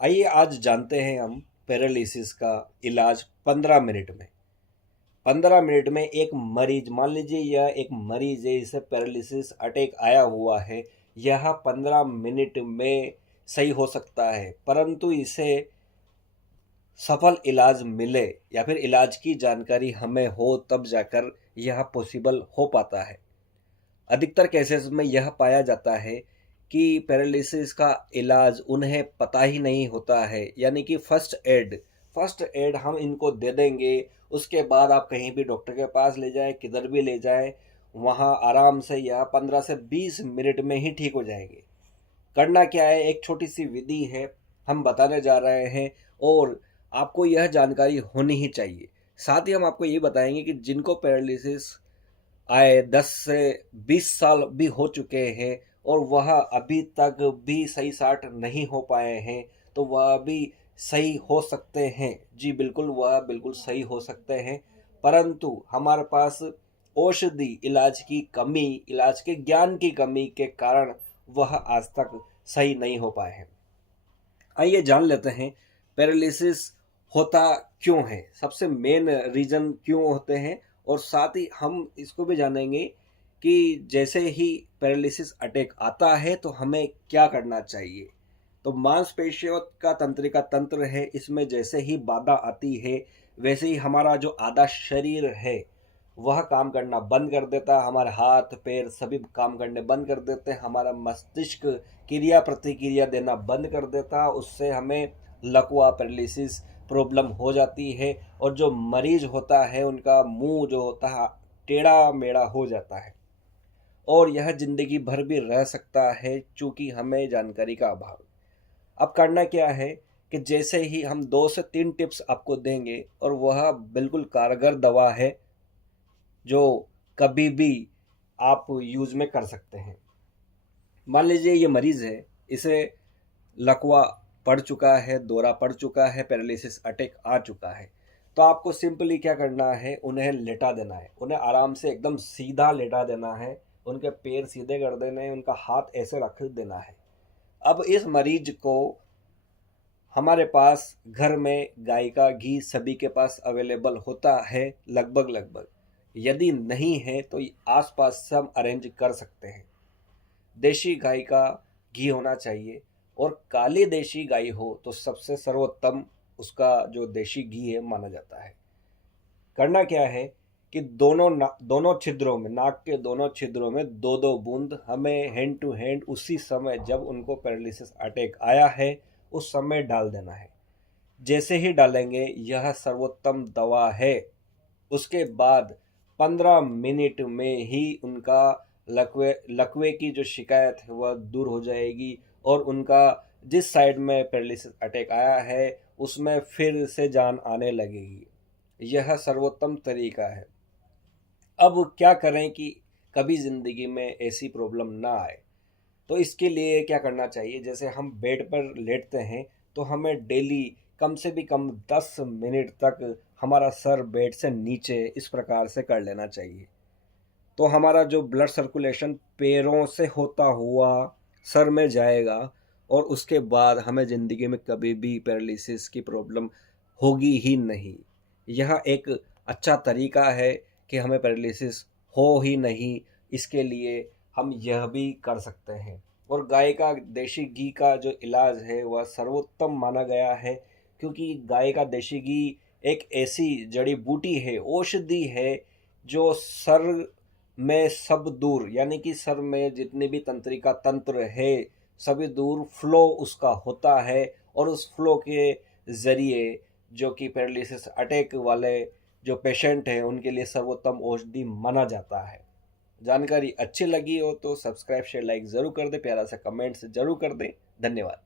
आइए आज जानते हैं हम पैरालिसिस का इलाज 15 मिनट में। 15 मिनट में एक मरीज, मान लीजिए यह एक मरीज है, इसे पैरालिसिस अटैक आया हुआ है। यह 15 मिनट में सही हो सकता है, परंतु इसे सफल इलाज मिले या फिर इलाज की जानकारी हमें हो तब जाकर यह पॉसिबल हो पाता है। अधिकतर केसेस में यह पाया जाता है कि पैरालिसिस का इलाज उन्हें पता ही नहीं होता है, यानी कि फर्स्ट एड हम इनको दे देंगे। उसके बाद आप कहीं भी डॉक्टर के पास ले जाएं, किधर भी ले जाएं, वहाँ आराम से यह 15 से 20 मिनट में ही ठीक हो जाएंगे। करना क्या है, एक छोटी सी विधि है, हम बताने जा रहे हैं और आपको यह जानकारी होनी ही चाहिए। साथ ही हम आपको ये बताएंगे कि जिनको पैरालिसिस आए 10 से 20 साल भी हो चुके हैं और वह अभी तक भी सही साट नहीं हो पाए हैं, तो वह भी सही हो सकते हैं। जी बिल्कुल, वह बिल्कुल सही हो सकते हैं, परंतु हमारे पास औषधि इलाज की कमी, इलाज के ज्ञान की कमी के कारण वह आज तक सही नहीं हो पाए हैं। आइए जान लेते हैं पैरालिसिस होता क्यों है, सबसे मेन रीजन क्यों होते हैं, और साथ ही हम इसको भी जानेंगे कि जैसे ही पैरालिसिस अटैक आता है तो हमें क्या करना चाहिए। तो मांसपेशियों का तंत्रिका तंत्र है, इसमें जैसे ही बाधा आती है वैसे ही हमारा जो आधा शरीर है वह काम करना बंद कर देता है। हमारे हाथ पैर सभी काम करने बंद कर देते हैं। हमारा मस्तिष्क क्रिया प्रतिक्रिया देना बंद कर देता है। उससे हमें लकवा, पैरालिसिस प्रॉब्लम हो जाती है और जो मरीज होता है उनका मुंह जो होता है टेढ़ा मेढ़ा हो जाता है और यह जिंदगी भर भी रह सकता है, चूंकि हमें जानकारी का अभाव। अब करना क्या है कि जैसे ही हम 2 से 3 टिप्स आपको देंगे और वह बिल्कुल कारगर दवा है जो कभी भी आप यूज में कर सकते हैं। मान लीजिए ये मरीज है, इसे लकवा पड़ चुका है, दौरा पड़ चुका है, पैरालिसिस अटैक आ चुका है, तो आपको सिंपली क्या करना है, उन्हें लेटा देना है। उन्हें आराम से एकदम सीधा लेटा देना है, उनके पैर सीधे कर देने हैं, उनका हाथ ऐसे रख देना है। अब इस मरीज को हमारे पास घर में गाय का घी सभी के पास अवेलेबल होता है, लगभग लगभग। यदि नहीं है तो आसपास से हम अरेंज कर सकते हैं। देशी गाय का घी होना चाहिए और काली देशी गाय हो तो सबसे सर्वोत्तम उसका जो देशी घी है माना जाता है। करना क्या है कि दोनों छिद्रों में, नाक के दोनों छिद्रों में 2-2 बूंद हमें हैंड टू हैंड उसी समय जब उनको पैरालिसिस अटैक आया है उस समय डाल देना है। जैसे ही डालेंगे यह सर्वोत्तम दवा है। उसके बाद 15 मिनट में ही उनका लकवे लकवे की जो शिकायत है वह दूर हो जाएगी और उनका जिस साइड में पैरालिसिस अटैक आया है उसमें फिर से जान आने लगेगी। यह सर्वोत्तम तरीका है। अब क्या करें कि कभी ज़िंदगी में ऐसी प्रॉब्लम ना आए, तो इसके लिए क्या करना चाहिए, जैसे हम बेड पर लेटते हैं तो हमें डेली कम से भी कम 10 मिनट तक हमारा सर बेड से नीचे इस प्रकार से कर लेना चाहिए। तो हमारा जो ब्लड सर्कुलेशन पैरों से होता हुआ सर में जाएगा और उसके बाद हमें ज़िंदगी में कभी भी पैरालिसिस की प्रॉब्लम होगी ही नहीं। यह एक अच्छा तरीका है कि हमें पैरालिसिस हो ही नहीं, इसके लिए हम यह भी कर सकते हैं। और गाय का देशी घी का जो इलाज है वह सर्वोत्तम माना गया है, क्योंकि गाय का देशी घी एक ऐसी जड़ी बूटी है, औषधि है, जो सर में सब दूर, यानी कि सर में जितने भी तंत्रिका तंत्र है सभी दूर फ्लो उसका होता है और उस फ्लो के ज़रिए जो कि पैरालिसिस अटैक वाले जो पेशेंट हैं उनके लिए सर्वोत्तम औषधि माना जाता है। जानकारी अच्छी लगी हो तो सब्सक्राइब शेयर लाइक ज़रूर कर दें, प्यारा सा कमेंट्स ज़रूर कर दें। धन्यवाद।